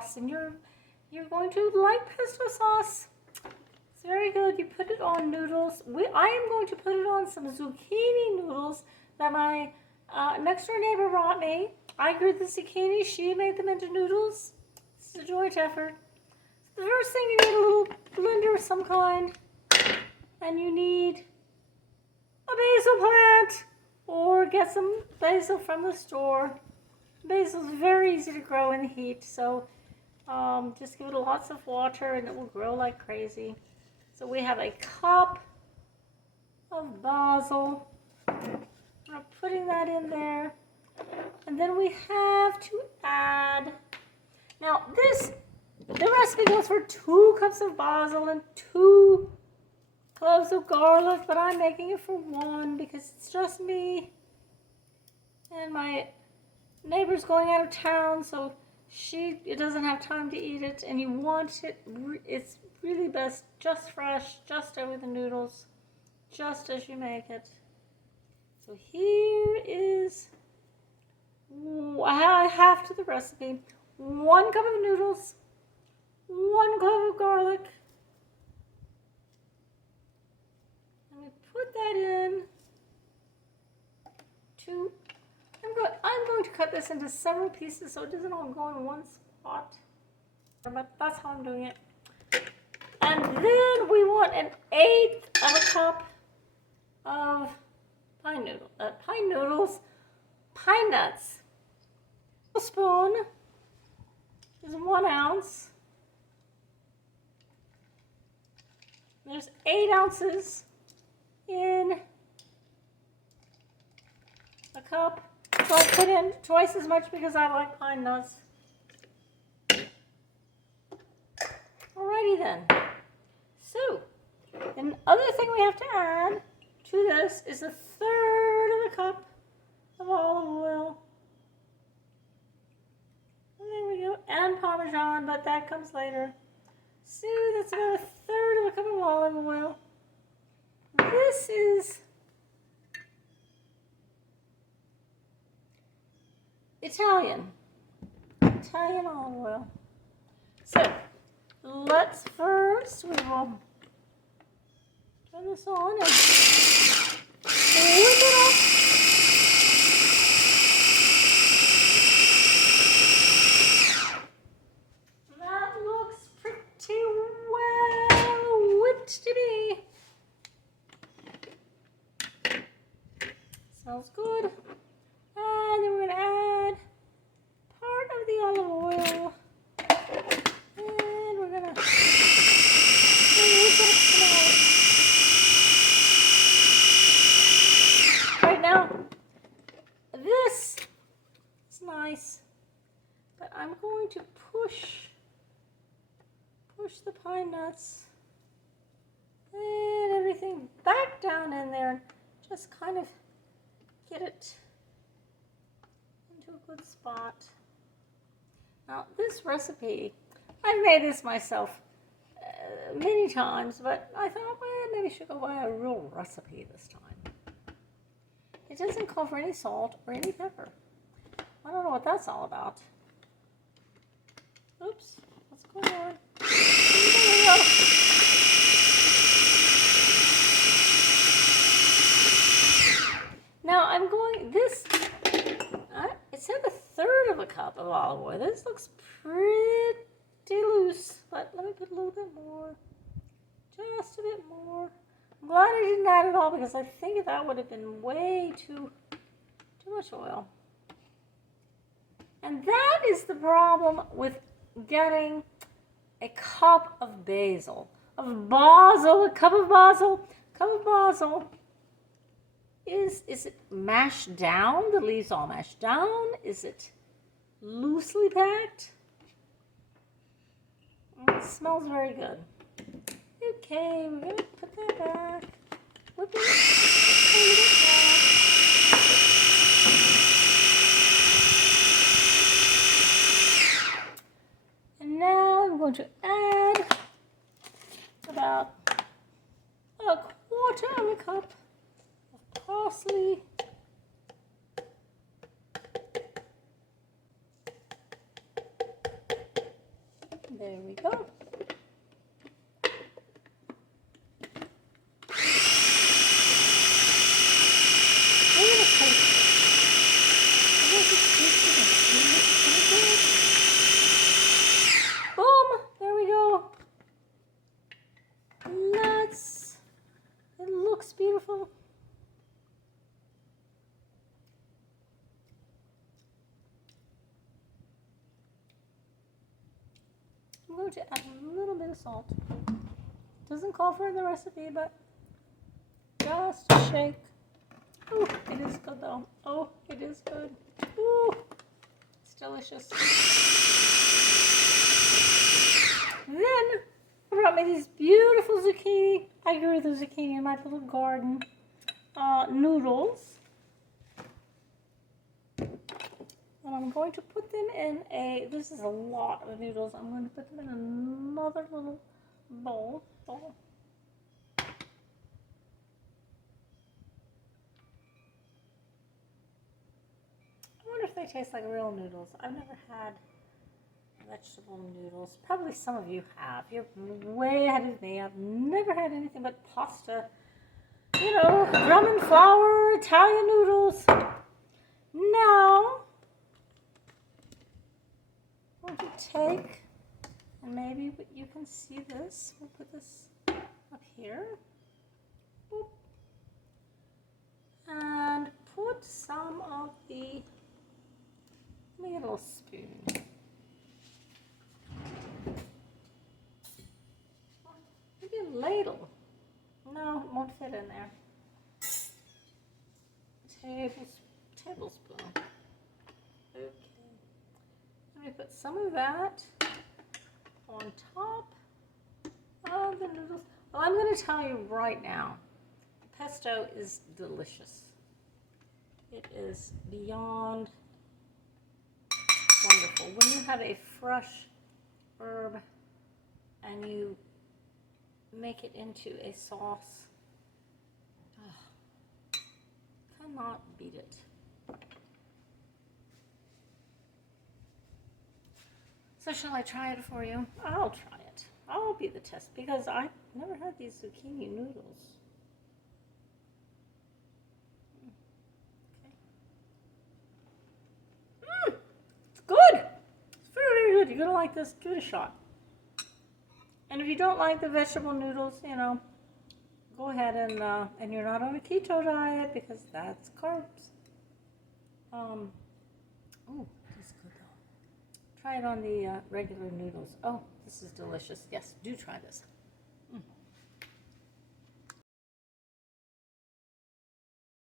sauce, and you're going to like pesto sauce. It's very good. You put it on noodles. I am going to put it on some zucchini noodles that my next door neighbor brought me. I grew the zucchini. She made them into noodles. It's a joint effort. So the first thing, you need a little blender of some kind, and you need a basil plant, or get some basil from the store. Basil is very easy to grow in the heat, so just give it lots of water and it will grow like crazy. So we have a cup of basil. I'm putting that in there. And then we have to add, now the recipe goes for 2 cups of basil and 2 cloves of garlic, but I'm making it for 1 because it's just me. And my neighbor's going out of town, so it doesn't have time to eat it, and you want it, it's really best just fresh, just over the noodles, just as you make it. So here is half to the recipe. 1 cup of noodles, 1 clove of garlic, and we put that in to, I'm going to cut this into several pieces so it doesn't all go in one spot, but that's how I'm doing it. And then we want 1/8 of a cup of pine noodles, pine nuts. A spoon is 1 ounce. There's 8 ounces in a cup. So I put in twice as much because I like pine nuts. Alrighty then. So, another thing we have to add to this is 1/3 of a cup of olive oil. And there we go. And Parmesan, but that comes later. So that's about 1/3 of a cup of olive oil. This is Italian olive oil. So let's first, we will turn this on and whip it up. That looks pretty well whipped to me. Smells good. And then we're going to add part of the olive oil. And we're going to whip it up. Right now, this is nice, but I'm going to push the pine nuts and everything back down in there and just kind of get it into a good spot. Now this recipe, I've made this myself many times, but I thought, well, maybe I should go buy a real recipe this time. It doesn't call for any salt or any pepper. I don't know what that's all about. Oops, what's going on? Now I'm going, it said 1/3 of a cup of olive oil. This looks pretty loose, but let me put a little bit more, just a bit more. I'm glad I didn't add it all because I think that would have been way too much oil. And that is the problem with getting a cup of basil, a cup of basil. Is it mashed down? The leaves all mashed down? Is it loosely packed? It smells very good. Okay, we're going to put that back. Whip it. And now I'm going to add about 1/4 of a cup of parsley. There we go. Boom! There we go. It looks beautiful. I'm going to add a little bit of salt. Doesn't call for the recipe, but just a shake. Oh, it is good though. Oh, it is good. Ooh, it's delicious. Then I brought me these beautiful zucchini. I grew the zucchini in my little garden. Noodles. And I'm going to put them in this is a lot of noodles. I'm going to put them in another little bowl. I wonder if they taste like real noodles. I've never had vegetable noodles. Probably some of you have. You're way ahead of me. I've never had anything but pasta. You know, drum and flour, Italian noodles. Now, I'm going to take, and maybe you can see this. We'll put this up here. Boop. And put some of the, let me get a little spoon. Maybe a ladle. No, it won't fit in there. Tablespoon. Okay. Let me put some of that on top of the noodles. Well, I'm going to tell you right now, pesto is delicious. It is beyond wonderful. When you have a fresh herb and you make it into a sauce, cannot beat it. So shall I try it for you? I'll try it. I'll be the test because I've never had these zucchini noodles. Okay. It's good. It's very, very good. You're gonna like this. Give it a shot. And if you don't like the vegetable noodles, you know, go ahead and you're not on a keto diet because that's carbs. Oh, this is good though. Try it on the regular noodles. Oh, this is delicious. Yes, do try this.